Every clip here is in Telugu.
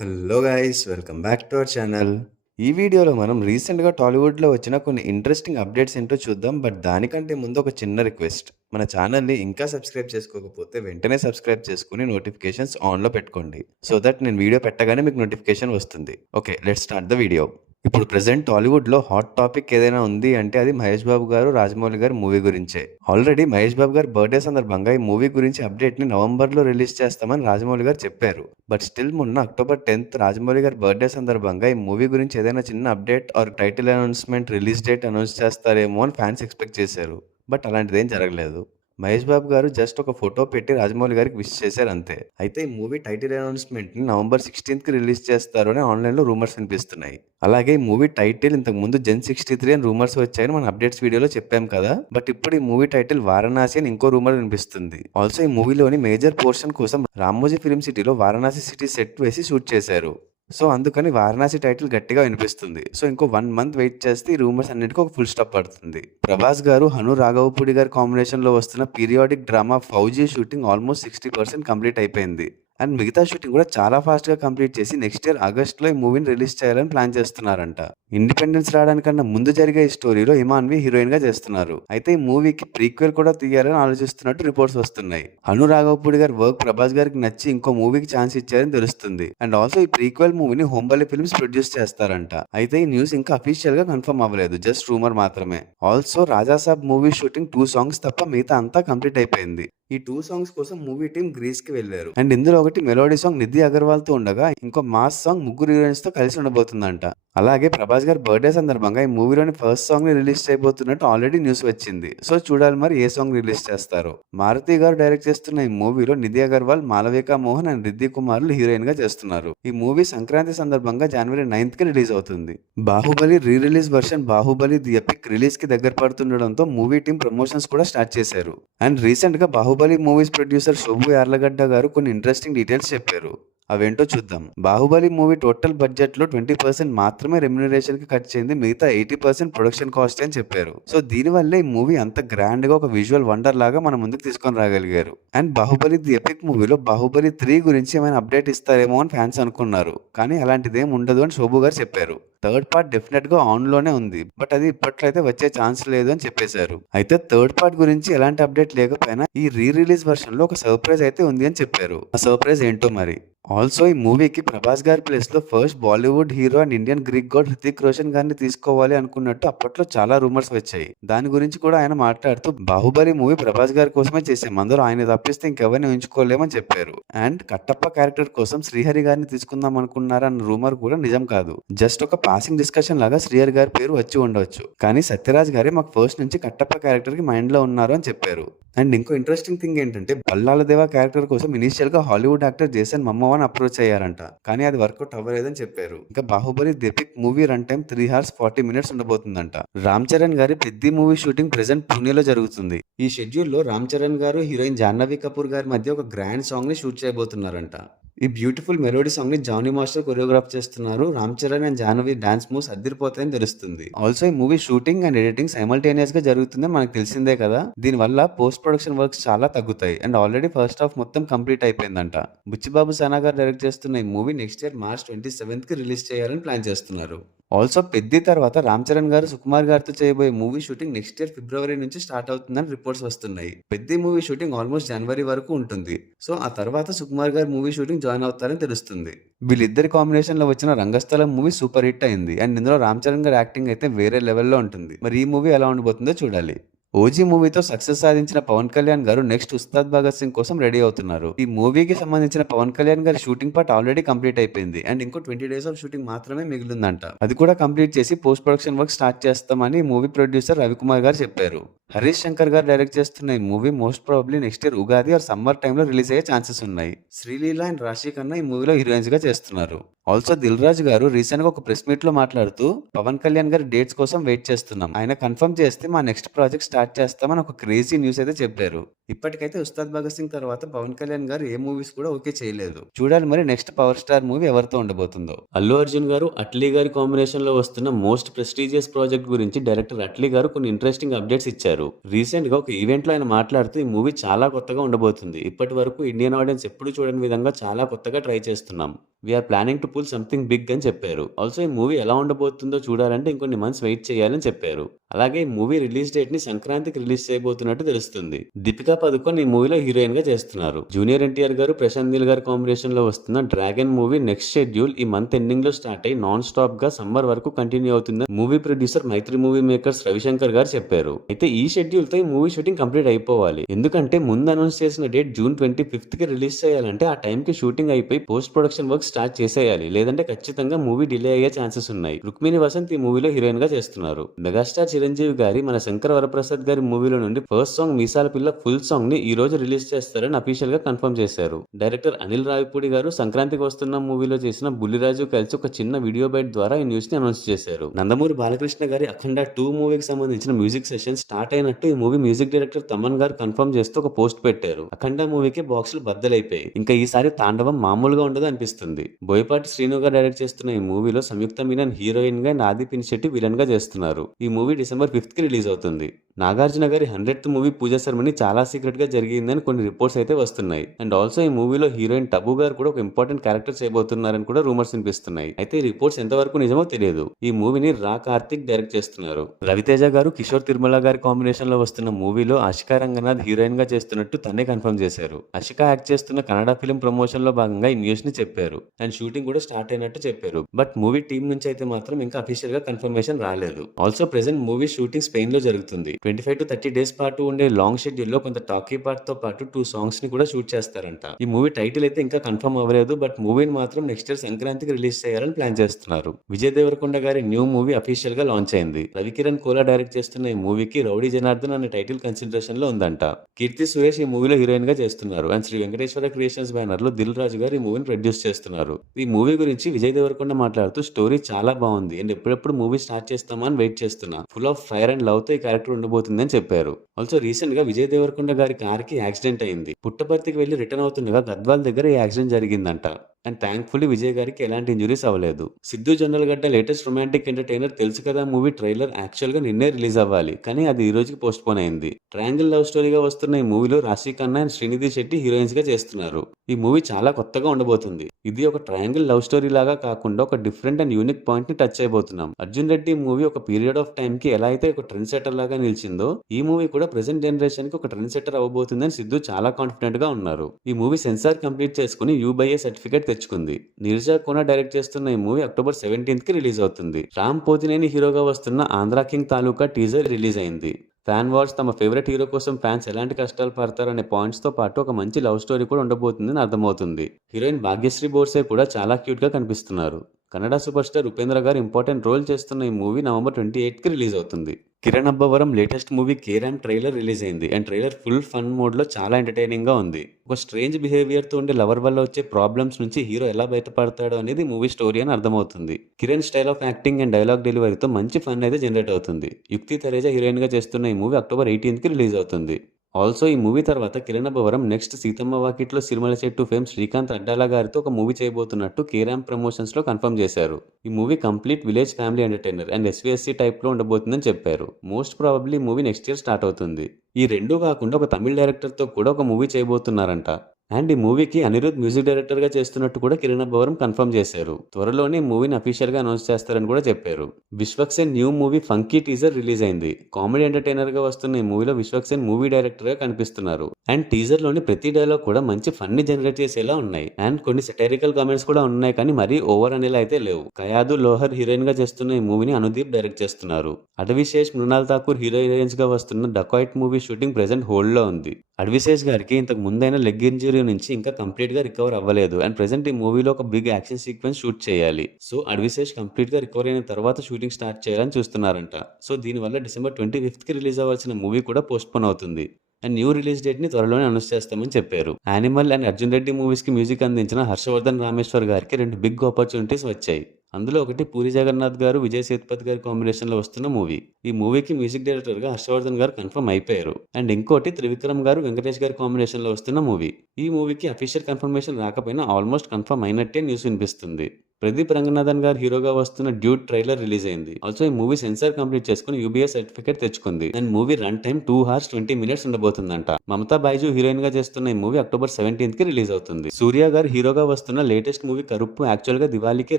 Hello guys, welcome back to our channel. ఈ వీడియోలో మనం రీసెంట్గా టాలీవుడ్లో వచ్చిన కొన్ని ఇంట్రెస్టింగ్ అప్డేట్స్ ఏంటో చూద్దాం. బట్ దానికంటే ముందు ఒక చిన్న రిక్వెస్ట్. మన ఛానల్ని ఇంకా సబ్స్క్రైబ్ చేసుకోకపోతే వెంటనే సబ్స్క్రైబ్ చేసుకుని నోటిఫికేషన్స్ ఆన్లో పెట్టుకోండి. సో దట్ నేను వీడియో పెట్టగానే మీకు నోటిఫికేషన్ వస్తుంది. Okay, let's start the video. ఇప్పుడు ప్రెసెంట్ టాలీవుడ్లో హాట్ టాపిక్ ఏదైనా ఉంది అంటే అది మహేష్ బాబు గారు, రాజమౌళి గారు మూవీ గురించే. ఆల్రెడీ మహేష్ బాబు గారు బర్త్డే సందర్భంగా ఈ మూవీ గురించి అప్డేట్ని నవంబర్లో రిలీజ్ చేస్తామని రాజమౌళి గారు చెప్పారు. బట్ స్టిల్ మొన్న అక్టోబర్ 10th రాజమౌళి గారి బర్త్డే సందర్భంగా ఈ మూవీ గురించి ఏదైనా చిన్న update are title announcement, release date announce చేస్తారేమో అని ఫ్యాన్స్ ఎక్స్పెక్ట్ చేశారు. బట్ అలాంటిది ఏం జరగలేదు. మహేష్ బాబు గారు జస్ట్ ఒక ఫోటో పెట్టి రాజమౌళి గారికి విష్ చేశారు అంతే. అయితే ఈ మూవీ టైటిల్ అనౌన్స్మెంట్ని నవంబర్ 16th రిలీజ్ చేస్తారు అని ఆన్లైన్లో రూమర్స్ వినిపిస్తున్నాయి. అలాగే ఈ మూవీ టైటిల్ ఇంతకు ముందు జెన్ 63 అని రూమర్స్ వచ్చాయని మన అప్డేట్స్ వీడియోలో చెప్పాం కదా. బట్ ఇప్పుడు ఈ మూవీ టైటిల్ వారణాసి అని ఇంకో రూమర్ వినిపిస్తుంది. ఆల్సో ఈ మూవీలోని మేజర్ పోర్షన్ కోసం రామోజీ ఫిల్మ్ సిటీలో వారణాసి సిటీ సెట్ వేసి షూట్ చేశారు. సో అందుకని వారణాసి టైటిల్ గట్టిగా వినిపిస్తుంది. సో ఇంకో 1 month వెయిట్ చేస్తే ఈ రూమర్స్ అన్నిటికీ ఒక ఫుల్ స్టాప్ పడుతుంది. ప్రభాస్ గారు, హను రాఘవపూడి గారి కాంబినేషన్లో వస్తున్న periodic drama fauji shooting almost 60% complete అయిపోయింది. అండ్ మిగతా షూటింగ్ కూడా చాలా ఫాస్ట్గా కంప్లీట్ చేసి నెక్స్ట్ ఇయర్ ఆగస్ట్లో ఈ మూవీని రిలీజ్ చేయాలని ప్లాన్ చేస్తున్నారంట. ఇండిపెండెన్స్ రావడానికన్నా ముందు జరిగే ఈ స్టోరీలో ఇమాన్వి హీరోయిన్గా చేస్తున్నారు. అయితే ఈ మూవీకి ప్రీక్వెల్ కూడా తీయాలని ఆలోచిస్తున్నట్టు రిపోర్ట్స్ వస్తున్నాయి. హను రాఘవపూడి గారి వర్క్ ప్రభాస్ గారికి నచ్చి ఇంకో మూవీకి ఛాన్స్ ఇచ్చారని తెలుస్తుంది. అండ్ ఆల్సో ఈ ప్రీక్వెల్ మూవీని హోంబలి ఫిల్మ్స్ ప్రొడ్యూస్ చేస్తారంట. అయితే ఈ న్యూస్ ఇంకా అఫీషియల్ గా కన్ఫర్మ్ అవ్వలేదు, జస్ట్ రూమర్ మాత్రమే. Also Rajasaab movie shooting 2 songs తప్ప మిగతా అంతా కంప్లీట్ అయిపోయింది. ఈ 2 songs కోసం మూవీ టీమ్ గ్రీస్ కి వెళ్లారు. అండ్ ఇందులో ఒకటి మెలోడీ సాంగ్ నిధి అగర్వాల్ తో ఉండగా ఇంకో మాస్ సాంగ్ ముగ్గురు హీరోయిన్స్ తో కలిసి ఉండబోతుందంట. అలాగే ప్రభాస్ గారి బర్త్డే సందర్భంగా ఈ మూవీలోని ఫస్ట్ సాంగ్ ని రిలీజ్ చేయబోతున్నట్టు ఆల్రెడీ న్యూస్ వచ్చింది. సో చూడాలి మరి ఏ సాంగ్ రిలీజ్ చేస్తారో. మారుతి గారు డైరెక్ట్ చేస్తున్న ఈ మూవీలో నిధి అగర్వాల్, మాలవిక మోహన్ అండ్ రిద్ది కుమార్లు హీరోయిన్ గా చేస్తున్నారు. ఈ మూవీ సంక్రాంతి సందర్భంగా January 9th కి రిలీజ్ అవుతుంది. Baahubali re release version Baahubali the epic release కి దగ్గర పడుతుండడంతో మూవీ టీం ప్రమోషన్స్ కూడా స్టార్ట్ చేశారు. అండ్ రీసెంట్ గా బాహుబలి మూవీస్ ప్రొడ్యూసర్ శోభు యార్లగడ్డ గారు కొన్ని ఇంట్రెస్టింగ్ డీటెయిల్స్ చెప్పారు. అవేంటో చూద్దాం. బాహుబలి మూవీ టోటల్ బడ్జెట్ లో 20% మాత్రమే రెమ్యునరేషన్ కి ఖర్చు అయింది, మిగతా 80% ప్రొడక్షన్ కాస్ట్ అని చెప్పారు. సో దీనివల్ల ఈ మూవీ అంత గ్రాండ్ గా ఒక విజువల్ వండర్ లాగా మన ముందుకు తీసుకొని రాగలిగారు. అండ్ బాహుబలి ది ఎపిక్ మూవీలో బాహుబలి 3 గురించి ఏమైనా అప్డేట్ ఇస్తారేమో అని ఫ్యాన్స్ అనుకున్నారు. కానీ అలాంటిది ఏం ఉండదు అని శోభు గారు చెప్పారు. థర్డ్ పార్ట్ డెఫినెట్ గా ఆన్ లోనే ఉంది, బట్ అది ఇప్పట్లో అయితే వచ్చే ఛాన్స్ లేదు అని చెప్పేశారు. అయితే థర్డ్ పార్ట్ గురించి ఎలాంటి అప్డేట్ లేకపోయినా ఈ రీ రిలీజ్ వర్షన్ లో ఒక సర్ప్రైజ్ అయితే ఉంది అని చెప్పారు. ఆ సర్ప్రైజ్ ఏంటో మరి. ఆల్సో ఈ మూవీకి ప్రభాస్ గారి ప్లేస్ లో first Bollywood hero and Indian Greek God Hrithik Roshan గారిని తీసుకోవాలి అనుకున్నట్టు అప్పట్లో చాలా రూమర్స్ వచ్చాయి. దాని గురించి కూడా ఆయన మాట్లాడుతూ బాహుబలి మూవీ ప్రభాస్ గారి కోసమే చేసాం, అందరూ ఆయన తప్పిస్తే ఇంకెవరిని ఉంచుకోలేమని చెప్పారు. అండ్ కట్టప్ప క్యారెక్టర్ కోసం శ్రీహరి గారిని తీసుకుందాం అనుకున్నారన్న రూమర్ కూడా నిజం కాదు. జస్ట్ ఒక పాసింగ్ డిస్కషన్ లాగా శ్రీహరి గారి పేరు వచ్చి ఉండవచ్చు. కానీ సత్యరాజ్ గారే మాకు ఫస్ట్ నుంచి కట్టప్ప క్యారెక్టర్ కి మైండ్ లో ఉన్నారు అని చెప్పారు. అండ్ ఇంకో ఇంట్రెస్టింగ్ థింగ్ ఏంటంటే బల్లాల దేవా క్యారెక్టర్ కోసం ఇనిషియల్ గా Hollywood actor Jason Momoa approach అయ్యారంట. కానీ అది వర్కౌట్ అవ్వలేదని చెప్పారు. ఇంకా Baahubali the epic movie run time 3 hours 40 minutes ఉండబోతుందంట. రామ్ చరణ్ గారి పెద్ది మూవీ షూటింగ్ ప్రెసెంట్ పూణేలో జరుగుతుంది. ఈ షెడ్యూల్ లో రామ్ చరణ్ గారు హీరోయిన్ జాహ్నవి కపూర్ గారి మధ్య ఒక గ్రాండ్ సాంగ్ ని షూట్ చేయబోతున్నారంట. ఈ బ్యూటిఫుల్ మెలోడీ సాంగ్ ని జానీ మాస్టర్ కొరియోగ్రాఫ్ చేస్తున్నారు. Ram Charan and Janhvi dance moves అదిరిపోతాయని తెలుస్తుంది. ఆల్సో ఈ movie shooting and editing simultaneous గా జరుగుతుందని మనకు తెలిసిందే కదా. దీని వల్ల పోస్ట్ ప్రొడక్షన్ వర్క్స్ చాలా తగ్గుతాయి. అండ్ ఆల్రెడీ ఫస్ట్ హాఫ్ మొత్తం కంప్లీట్ అయిపోయిందంట. బుచ్చిబాబు సానా గారు డైరెక్ట్ చేస్తున్న ఈ movie next year March 27th కి రిలీజ్ చేయాలని ప్లాన్ చేస్తున్నారు. ఆల్సో పెద్ది తర్వాత రామ్ చరణ్ గారు సుకుమార్ గారితో చేయబోయే movie shooting next year February నుంచి స్టార్ట్ అవుతుందని రిపోర్ట్స్ వస్తున్నాయి. Peddi movie shooting almost January వరకు ఉంటుంది. సో ఆ తర్వాత సుకుమార్ గారు మూవీ షూటింగ్ జాయిన్ అవుతారని తెలుస్తుంది. వీళ్ళిద్దరి కాంబినేషన్ లో వచ్చిన రంగస్థలం మూవీ సూపర్ హిట్ అయింది. అండ్ ఇందులో రామ్ చరణ్ గారి యాక్టింగ్ అయితే వేరే లెవెల్లో ఉంటుంది. మరి ఈ మూవీ ఎలా ఉండబోతుందో చూడాలి. ఓజీ మూవీతో సక్సెస్ సాధించిన పవన్ కళ్యాణ్ గారు నెక్స్ట్ ఉస్తాద్ భగత్ సింగ్ కోసం రెడీ అవుతున్నారు. ఈ మూవీకి సంబంధించిన పవన్ కళ్యాణ్ గారి షూటింగ్ పార్ట్ ఆల్రెడీ కంప్లీట్ అయిపోయింది. అండ్ ఇంకో 20 days ఆఫ్ షూటింగ్ మాత్రమే మిగిలిందంట. అది కూడా కంప్లీట్ చేసి పోస్ట్ ప్రొడక్షన్ వర్క్ స్టార్ట్ చేస్తామని మూవీ ప్రొడ్యూసర్ రవికుమార్ గారు చెప్పారు. హరీష్ శంకర్ గారు డైరెక్ట్ చేస్తున్న ఈ movie most probably next year Ugadi or summer టైంలో రిలీజ్ అయ్యే ఛాన్సెస్ ఉన్నాయి. శ్రీలీల అండ్ రాశి ఖన్నా ఈ మూవీలో హీరోయిన్స్ గా చేస్తున్నారు. ఆల్సో దిల్ రాజు గారు రీసెంట్ గా ఒక ప్రెస్ మీట్ లో మాట్లాడుతూ పవన్ కళ్యాణ్ గారి డేట్స్ కోసం వెయిట్ చేస్తున్నాం, ఆయన కన్ఫర్మ్ చేస్తే మా నెక్స్ట్ ప్రాజెక్ట్ స్టార్ట్ చేస్తామని ఒక క్రేజీ న్యూస్ అయితే చెప్పారు. ఇప్పటికైతే ఉస్తాద్ భగత్ సింగ్ తర్వాత పవన్ కళ్యాణ్ గారు ఏ మూవీస్ కూడా ఓకే చేయలేదు. చూడాలి మరి నెక్స్ట్ పవర్ స్టార్ మూవీ ఎవరితో ఉండబోతుందో. అల్లు అర్జున్ గారు, అట్లీ గారి కాంబినేషన్ లో వస్తున్న మోస్ట్ ప్రెస్టీజియస్ ప్రాజెక్ట్ గురించి డైరెక్టర్ అట్లీ గారు కొన్ని ఇంట్రెస్టింగ్ అప్డేట్స్ ఇచ్చారు. చేశారు. రీసెంట్ గా ఒక ఈవెంట్ లో ఆయన మాట్లాడుతూ ఈ మూవీ చాలా కొత్తగా ఉండబోతుంది. ఇప్పటి వరకు ఇండియన్ ఆడియన్స్ ఎప్పుడు చూడని విధంగా చాలా కొత్తగా ట్రై చేస్తున్నాం. We're planning to pull something big అని చెప్పారు. ఆల్సో ఈ మూవీ ఎలా ఉండబోతుందో చూడాలంటే ఇంకొన్ని మంత్స్ వెయిట్ చేయాలని చెప్పారు. అలాగే ఈ మూవీ రిలీజ్ డేట్ ని సంక్రాంతికి రిలీజ్ చేయబోతున్నట్టు తెలుస్తుంది. దీపికా పదుకొన్ ఈ మూవీలో హీరోయిన్ గా చేస్తున్నారు. జూనియర్ ఎన్టీఆర్ గారు, ప్రశాంత్ నీల్ గారి కాంబినేషన్ లో వస్తున్న డ్రాగన్ మూవీ నెక్స్ట్ షెడ్యూల్ ఈ మంత్ ఎండింగ్ లో స్టార్ట్ అయ్యి నాన్ స్టాప్ గా సమ్మర్ వరకు కంటిన్యూ అవుతుందని మూవీ ప్రొడ్యూసర్ మైత్రి మూవీ మేకర్స్ రవిశంకర్ గారు చెప్పారు. అయితే ఈ షెడ్యూల్ తో ఈ మూవీ షూటింగ్ కంప్లీట్ అయిపోవాలి. ఎందుకంటే ముందు అనౌన్స్ చేసిన డేట్ June 25th కి రిలీజ్ చేయాలంటే ఆ టైం కి షూటింగ్ అయిపోయి పోస్ట్ ప్రొడక్షన్ వర్క్ స్టార్ట్ చేసేయాలి. లేదంటే ఖచ్చితంగా మూవీ డిలే అయ్యే ఛాన్సెస్ ఉన్నాయి. రుక్మిణి వసంత్ ఈ మూవీలో హీరోయిన్ గా చేస్తున్నారు. మెగాస్టార్ చిరంజీవి గారి మన శంకర్ వరప్రసాద్ గారి మూవీలో నుండి ఫస్ట్ సాంగ్ మీసాల పిల్ల ఫుల్ సాంగ్ ని ఈ రోజు రిలీజ్ చేస్తారని అఫీషియల్ గా కన్ఫర్మ్ చేశారు. డైరెక్టర్ అనిల్ రావిపూడి గారు సంక్రాంతికి వస్తున్న మూవీలో చేసిన బుల్లిరాజు కలిసి ఒక చిన్న వీడియో బైట్ ద్వారా ఈ న్యూస్ ని అనౌన్స్ చేశారు. నందమూరి బాలకృష్ణ గారి అఖండ 2 మూవీకి సంబంధించిన మ్యూజిక్ సెషన్ స్టార్ట్ అయినట్టు ఈ మూవీ మ్యూజిక్ డైరెక్టర్ తమన్ గారు కన్ఫర్మ్ చేస్తూ ఒక పోస్ట్ పెట్టారు. అఖండ మూవీకి బాక్సులు బద్దలైపోయాయి. ఇంకా ఈసారి తాండవం మామూలుగా ఉండదు అనిపిస్తుంది. బోయపాటి శ్రీను గారు డైరెక్ట్ చేస్తున్న ఈ మూవీలో సంయుక్త మీనన్ హీరోయిన్ గా, ఆది పినిశెట్టి విలన్ గా చేస్తున్నారు. ఈ మూవీ December 5th కి రిలీజ్ అవుతుంది. నాగార్జున గారి 100th మూవీ పూజా సెరమనీ చాలా సీక్రెట్ గా జరిగిందని కొన్ని రిపోర్ట్స్ అయితే వస్తున్నాయి. అండ్ ఆల్సో ఈ మూవీలో హీరోయిన్ టబు గారు కూడా ఒక ఇంపార్టెంట్ క్యారెక్టర్ చేయబోతున్నారని కూడా రూమర్స్ వినిపిస్తున్నాయి. అయితే ఈ రిపోర్ట్స్ ఎంతవరకు నిజమో తెలియదు. ఈ మూవీని రా కార్తిక్ డైరెక్ట్ చేస్తున్నారు. రవితేజ గారు, కిషోర్ తిరుమల గారి కాంబినేషన్ లో వస్తున్న మూవీలో ఆశికా రంగనాథ్ హీరోయిన్ గా చేస్తున్నట్టు తనే కన్ఫర్మ్ చేశారు. ఆశికా యాక్ట్ చేస్తున్న కన్నడ ఫిల్మ్ ప్రమోషన్ లో భాగంగా ఈ న్యూస్ ని చెప్పారు. అండ్ షూటింగ్ కూడా స్టార్ట్ అయినట్టు చెప్పారు. బట్ మూవీ టీం నుంచి అయితే మాత్రం ఇంకా అఫీషియల్ గా కన్ఫర్మేషన్ రాలేదు. Also present movie shooting Spain లో జరుగుతుంది. 25 to 30 days పాటు ఉండే లాంగ్ షెడ్యూల్ లో కొంత టాకీ పార్ట్ తో పాటు 2 సాంగ్స్ ని కూడా షూట్ చేస్తారంట. ఈ మూవీ టైటిల్ అయితే ఇంకా కన్ఫర్మ్ అవ్వలేదు. బట్ మూవీని మాత్రం నెక్స్ట్ ఇయర్ సంక్రాంతికి రిలీజ్ చేయాలని ప్లాన్ చేస్తున్నారు. విజయ్ దేవరకొండ గారి న్యూ మూవీ అఫీషియల్ గా లాంచ్ అయింది. రవికిరణ్ కోలా డైరెక్ట్ చేస్తున్న ఈ మూవీకి రౌడీ జనార్దన్ అనే టైటిల్ కన్సిడరేషన్ లో ఉందంట. కీర్తి సురేష్ ఈ మూవీలో హీరోయిన్ గా చేస్తున్నారు. And Sri Venkateswara creations banner లో దిల్ రాజు గారు ఈ మూవీని ప్రొడ్యూస్ చేస్తున్నారు. ఈ మూవీ గురించి విజయ్ దేవరకొండ మాట్లాడుతూ స్టోరీ చాలా బాగుంది అండ్ ఎప్పుడెప్పుడు మూవీ స్టార్ట్ చేస్తామా అని వెయిట్ చేస్తున్నా. Full of fire and love తో ఈ క్యారెక్టర్ ఉండబోతుంది అని చెప్పారు. ఆల్సో రీసెంట్ గా విజయ్ దేవరకొండ గారి కార్ కి యాక్సిడెంట్ అయింది. పుట్టపర్తికి వెళ్లి రిటర్న్ అవుతుండగా గద్వాల్ దగ్గర ఈ యాక్సిడెంట్ జరిగిందంట. అండ్ థ్యాంక్ఫుల్లీ విజయ్ గారికి ఎలాంటి ఇంజురీస్ అవ్వలేదు. Siddhu Jonnalagadda latest romantic entertainer తెలుసు కదా మూవీ ట్రైలర్ యాక్చువల్ గా నిన్నే రిలీజ్ అవ్వాలి, కానీ అది ఈ రోజుకి పోస్ట్ పోన్ అయింది. ట్రయాంగిల్ లవ్ స్టోరీగా వస్తున్న ఈ మూవీలో రాశి ఖన్నా అండ్ శ్రీనిధి శెట్టి హీరోయిన్స్ గా చేస్తున్నారు. ఈ మూవీ చాలా కొత్తగా ఉండబోతుంది. ఇది ఒక ట్రయాంగిల్ లవ్ స్టోరీ లాగా కాకుండా ఒక డిఫరెంట్ అండ్ యూనిక్ పాయింట్ ని టచ్ చేయబోతున్నాం. అర్జున్ రెడ్డి మూవీ ఒక పీరియడ్ ఆఫ్ టైం కి ఎలా అయితే ఒక ట్రెండ్ సెటర్ లాగా నిలిచిందో, ఈ మూవీ కూడా ప్రెసెంట్ జనరేషన్ కి ఒక ట్రెండ్ సెటర్ అవ్వబోతుందని సిద్ధు చాలా కాన్ఫిడెంట్ గా ఉన్నారు. ఈ మూవీ సెన్సార్ కంప్లీట్ చేసుకుని UBA సర్టిఫికేట్ తెచ్చుకుంది. నీరజా కోన డైరెక్ట్ చేస్తున్న ఈ మూవీ October 17th కి రిలీజ్ అవుతుంది. రామ్ పోతినేని హీరోగా వస్తున్న ఆంధ్రా కింగ్ తాలూకా టీజర్ రిలీజ్ అయింది. ఫ్యాన్ వార్స్ తమ ఫేవరెట్ హీరో కోసం ఫ్యాన్స్ ఎలాంటి కష్టాలు పడతారు అనే పాయింట్స్ తో పాటు ఒక మంచి లవ్ స్టోరీ కూడా ఉండబోతుందని అర్థమవుతుంది. హీరోయిన్ భాగ్యశ్రీ బోర్సే కూడా చాలా క్యూట్ గా కనిపిస్తున్నారు. కన్నడ సూపర్ స్టార్ ఉపేంద్ర గారు ఇంపార్టెంట్ రోల్ చేస్తున్న ఈ మూవీ November 28th కి రిలీజ్ అవుతుంది. Kiran Abbavaram latest movie K Ramp trailer release అయింది. And trailer full fun mode లో చాలా ఎంటర్టైనింగ్ గా ఉంది. ఒక స్ట్రేంజ్ బిహేవియర్ తో ఉండే లవర్ వల్ల వచ్చే ప్రాబ్లమ్స్ నుంచి హీరో ఎలా బయటపడతాడో అనేది మూవీ స్టోరీ అని అర్థమవుతుంది. Kiran style of acting and dialogue డెలివరీతో మంచి ఫన్ అయితే జనరేట్ అవుతుంది. యుక్తి తరేజా హీరోయిన్ గా చేస్తున్న ఈ మూవీ October 18th కి రిలీజ్ అవుతుంది. ఆల్సో ఈ మూవీ తర్వాత కిరణ్ అబ్బవరం నెక్స్ట్ సీతమ్మ వాకిట్లో సిరిమల చెట్టు ఫేమ్ శ్రీకాంత్ అడ్డాల గారితో ఒక మూవీ చేయబోతున్నట్టు కేరామ్ ప్రమోషన్స్ లో కన్ఫర్మ్ చేశారు. ఈ movie complete village family entertainer and SVSC type లో ఉండబోతుందని చెప్పారు. Most probably movie next year start అవుతుంది. ఈ రెండూ కాకుండా ఒక తమిళ డైరెక్టర్ తో కూడా ఒక మూవీ చేయబోతున్నారంట. అండ్ ఈ మూవీకి అనిరుద్ మ్యూజిక్ డైరెక్టర్ గా చేస్తున్నట్టు కూడా కిరణ్ అబ్బవరం కన్ఫర్మ్ చేశారు. త్వరలోనే మూవీని అఫీషియల్ గా అనౌన్స్ చేస్తారని కూడా చెప్పారు. Vishwaksen new movie funky teaser release అయింది. కామెడీ ఎంటర్టైనర్ గా వస్తున్న ఈ మూవీలో విశ్వక్సేన్ మూవీ డైరెక్టర్ గా కనిపిస్తున్నారు. అండ్ టీజర్ లోని ప్రతి డైలాగ్ కూడా మంచి ఫన్ ని జనరేట్ చేసేలా ఉన్నాయి. అండ్ కొన్ని సెటైరికల్ కామెంట్స్ కూడా ఉన్నాయి, కానీ మరీ ఓవర్ అనేలా అయితే లేవు. కయాదు లోహర్ హీరోయిన్ గా చేస్తున్న ఈ మూవీని అనుదీప్ డైరెక్ట్ చేస్తున్నారు. అడవిశేష్, మృణాల్ ఠాకూర్ హీరోయిన్స్ గా వస్తున్న dacoit movie shooting present hold లో ఉంది. అడవిశేష్ గారికి ఇంతకు ముందైన లెగ్ ఇంజరీ నుంచి ఇంకా కంప్లీట్ గా రికవర్ అవ్వలేదు. అండ్ ప్రెసెంట్ ఈ మూవీలో ఒక బిగ్ యాక్షన్ సీక్వెన్స్ షూట్ చేయాలి. సో అడవిశేష్ కంప్లీట్ గా రికవర్ అయిన తర్వాత షూటింగ్ స్టార్ట్ చేయాలని చూస్తున్నారంట. సో దీనివల్ల December 25th కి రిలీజ్ అవ్వాల్సిన మూవీ కూడా పోస్ట్ పోన్ అవుతుంది. అండ్ న్యూ రిలీజ్ డేట్ ని త్వరలోనే అనౌన్స్ చేస్తామని చెప్పారు. Animal and Arjun Reddy movies కి మ్యూజిక్ అందించిన హర్షవర్ధన్ రామేశ్వర్ గారికి 2 బిగ్ ఆపర్చునిటీస్ వచ్చాయి. అందులో ఒకటి పూరి జగన్నాథ్ గారు, విజయ్ సేతుపతి గారి కాంబినేషన్ లో వస్తున్న మూవీ. ఈ మూవీకి మ్యూజిక్ డైరెక్టర్ గా హర్షవర్ధన్ గారు కన్ఫర్మ్ అయిపోయారు. అండ్ ఇంకోటి త్రివిక్రమ్ గారు, వెంకటేష్ గారి కాంబినేషన్ లో వస్తున్న మూవీ. ఈ మూవీకి అఫీషియల్ కన్ఫర్మేషన్ రాకపోయినా ఆల్మోస్ట్ కన్ఫర్మ్ అయినట్టే న్యూస్ వినిపిస్తుంది. ప్రదీప్ రంగనాథన్ గారు హీరోగా వస్తున్న డ్యూడ్ ట్రైలర్ రిలీజ్ అయింది. ఆల్సో ఈ మూవీ సెన్సార్ కంప్లీట్ చేసుకుని యూబీఏ సర్టిఫికేట్ తెచ్చుకుంది. And movie run time 2 hours 20 minutes ఉండబోతుందంట. మమతా బైజు హీరోయిన్ గా చేస్తున్న ఈ మూవీ October 17th కి రిలీజ్ అవుతుంది. సూర్య గారు హీరోగా వస్తున్న లేటెస్ట్ మూవీ కరుప్పు యాక్చువల్ గా దివాళీకే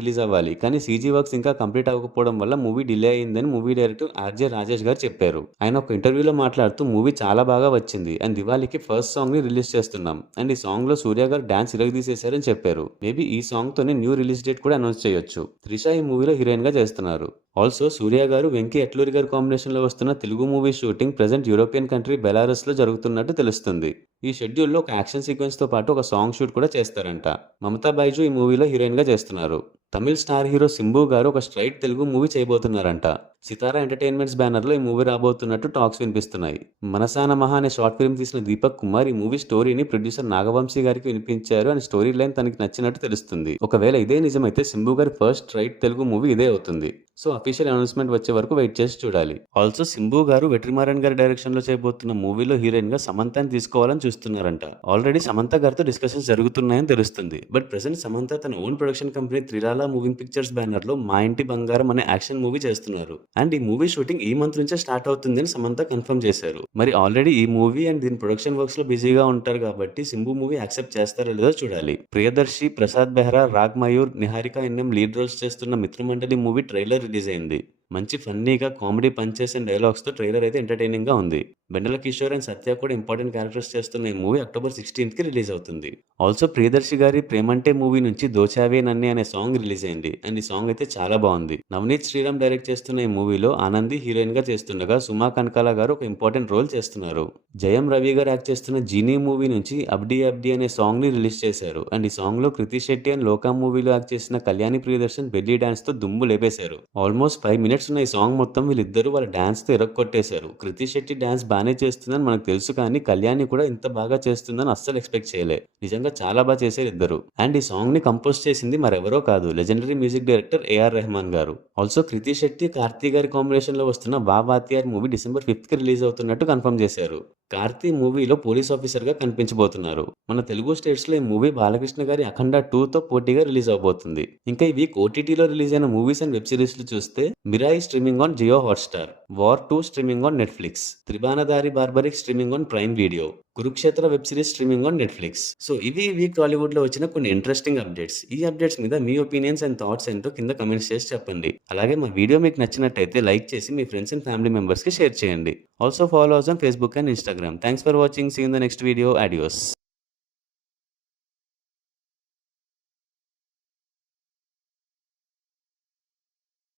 రిలీజ్ అవ్వాలి. కానీ సీజీ వర్క్స్ ఇంకా కంప్లీట్ అవ్వకపోవడం వల్ల మూవీ డిలే అయిందని మూవీ డైరెక్టర్ ఆర్జే రాజేష్ గారు చెప్పారు. ఆయన ఒక ఇంటర్వ్యూలో మాట్లాడుతూ మూవీ చాలా బాగా వచ్చింది అండ్ దివాళీకి ఫస్ట్ సాంగ్ ని రిలీజ్ చేస్తున్నాం అండ్ ఈ సాంగ్ లో సూర్య గారు డాన్స్ ఇరగదీసేశారని చెప్పారు. మేబీ ఈ సాంగ్ తోనే న్యూ రిలీజ్ డేట్ కూడా అనౌన్స్ చేయొచ్చు. త్రిష ఈ మూవీలో హీరోయిన్ గా చేస్తున్నారు. ఆల్సో సూర్య గారు వెంకీ అట్లూరి గారి కాంబినేషన్ లో వస్తున్న Telugu movie shooting present European country Belarus లో జరుగుతున్నట్టు తెలుస్తుంది. ఈ షెడ్యూల్లో ఒక యాక్షన్ సీక్వెన్స్ తో పాటు ఒక సాంగ్ షూట్ కూడా చేస్తారంట. మమతా బైజు ఈ మూవీలో హీరోయిన్ గా చేస్తున్నారు. తమిళ్ స్టార్ హీరో సింబు గారు ఒక స్ట్రైట్ తెలుగు మూవీ చేయబోతున్నారంట. సితారా ఎంటర్టైన్మెంట్స్ బ్యానర్ లో ఈ మూవీ రాబోతున్నట్టు టాక్స్ వినిపిస్తున్నాయి. మనసాన మహా అనే షార్ట్ ఫిల్మ్ తీసిన దీపక్ కుమార్ ఈ మూవీ స్టోరీని ప్రొడ్యూసర్ నాగవంశీ గారికి వినిపించారు అని స్టోరీ లైన్ తనకి నచ్చినట్టు తెలుస్తుంది. ఒకవేళ ఇదే నిజమైతే సింబు గారి ఫస్ట్ స్ట్రైట్ తెలుగు మూవీ ఇదే అవుతుంది. సో అఫీషియల్ అనౌన్స్మెంట్ వచ్చే వరకు వెయిట్ చేసి చూడాలి. ఆల్సో సింబు గారు వెట్రిమారన్ గారి డైరెక్షన్ లో చేయబోతున్న మూవీలో హీరోయిన్ గా సమంతని తీసుకోవాలని చూస్తున్నారంట. ఆల్రెడీ సమంత గారితో డిస్కషన్స్ జరుగుతున్నాయని తెలుస్తుంది. బట్ ప్రెసెంట్ సమంత తన own production company Tralala moving pictures banner లో మా ఇంటి బంగారం అనే యాక్షన్ మూవీ చేస్తున్నారు. అండ్ ఈ మూవీ షూటింగ్ ఈ మంత్ నుంచే స్టార్ట్ అవుతుంది అని సమంత కన్ఫర్మ్ చేశారు. మరి ఆల్రెడీ ఈ మూవీ అండ్ దీని ప్రొడక్షన్ వర్క్స్ లో బిజీగా ఉంటారు కాబట్టి సింబు మూవీ యాక్సెప్ట్ చేస్తారో లేదో చూడాలి. Priyadarshi, Prasad Behra, Rag Mayur, Niharika NM lead roles చేస్తున్న మిత్రమండలి మూవీ ట్రైలర్ రిలీజ్ అయింది. మంచి ఫన్నీగా కామెడీ పంచెస్ అండ్ డైలాగ్స్ తో ట్రైలర్ అయితే ఎంటర్టైనింగ్ గా ఉంది. బెండల కిషోర్ అండ్ సత్య కూడా ఇంపార్టెంట్ క్యారెక్టర్స్ చేస్తున్న ఈ మూవీ October 16th కి రిలీజ్ అవుతుంది. ఆల్సో ప్రియదర్శి గారి ప్రేమంటే మూవీ నుంచి దోచావే నన్నే అనే సాంగ్ రిలీజ్ అయింది అండ్ ఈ సాంగ్ అయితే చాలా బాగుంది. నవనీత్ శ్రీరామ్ డైరెక్ట్ చేస్తున్న ఈ మూవీలో ఆనంది హీరోయిన్ గా చేస్తుండగా సుమా కనకాల గారు ఒక ఇంపార్టెంట్ రోల్ చేస్తున్నారు. జయం రవి గారు యాక్ట్ చేస్తున్న జీనీ మూవీ నుంచి అబ్డి అబ్డి అనే సాంగ్ ని రిలీజ్ చేశారు అండ్ ఈ సాంగ్ లో కృతి శెట్టి అండ్ లోకా మూవీలో యాక్ట్ చేసిన కళ్యాణి ప్రియదర్శన్ బెల్లీ డాన్స్ తో దుమ్ము లేపేశారు. ఆల్మోస్ట్ 5 minutes ఉన్న ఈ సాంగ్ మొత్తం వీళ్ళిద్దరూ వాళ్ళ డాన్స్ తో ఇరక్కొట్టేశారు. కృతి శెట్టి డాన్స్ బాగానే చేస్తుందని మనకు తెలుసు కానీ కళ్యాణి కూడా ఇంత బాగా చేస్తుందని అస్సలు ఎక్స్పెక్ట్ చేయలే. నిజంగా చాలా బాగా చేశారు ఇద్దరు. అండ్ ఈ సాంగ్ ని కంపోజ్ చేసింది మరెవరో కాదు, legendary music director AR Rahman గారు. ఆల్సో కృతి శెట్టి, కార్తీ గారి కాంబినేషన్ లో వస్తున్న వావాతియార్ మూవీ December 5th కి రిలీజ్ అవుతున్నట్టు కన్ఫర్మ్ చేశారు. కార్తీ మూవీలో పోలీస్ ఆఫీసర్ గా కనిపించబోతున్నారు. మన తెలుగు స్టేట్స్ లో ఈ మూవీ బాలకృష్ణ గారి అఖండ 2 తో పోటీగా రిలీజ్ అవబోతుంది. ఇంకా ఈ వీక్ ఓటీటీలో రిలీజ్ అయిన మూవీస్ అండ్ వెబ్ సిరీస్ లు చూస్తే Mirai streaming on Jio Hotstar, war 2 streaming on Netflix, Tribanadhari Barbarik streaming on prime video, Kurukshetra web series streaming on Netflix. So ఇవి ఈ వీక్ టాలీవుడ్ లో వచ్చిన కొన్ని ఇంట్రెస్టింగ్ అప్డేట్స్. ఈ అప్డేట్స్ మీద మీ ఒపీనియన్స్ అండ్ థాట్స్ ఏంటో కింద కమెంట్స్ చేసి చెప్పండి. అలాగే మా వీడియో మీకు నచ్చినట్టయితే లైక్ చేసి మీ ఫ్రెండ్స్ అండ్ ఫ్యామిలీ మెంబర్స్ కి షేర్ చేయండి. Also follow us on Facebook and Instagram. Thanks for watching. See you in the next video. Adios.